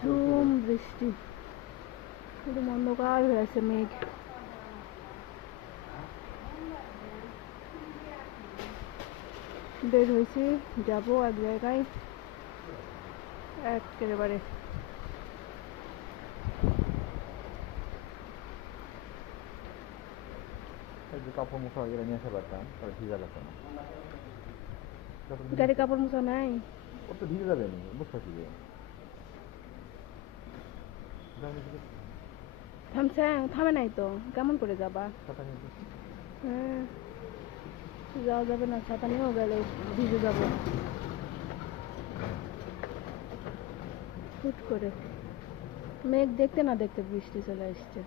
ঝুম বৃষ্টি, একদম অন্ধকার হয়ে আছে মেঘ। বের হয়েছি, যাবো এক জায়গায় একেবারে। কাপড় মুখা গেলে নিয়ে আসতে পারতাম, তাহলে ভিজা লাগতো না। গাড়ি কাপড় মোছা নাই, ওর তো ভিজে যাবে নি, বুঝতে পারছি যে থামছে, থামে নাই তো, কেমন করে যাবা? ছাতা নিয়ে যাচ্ছি। হ্যাঁ, যাওয়া যাবে না, ছাতা নিয়েও গেলে ভিজে যাবে হুট করে। মেঘ দেখতে না দেখতে বৃষ্টি চলে আসছে।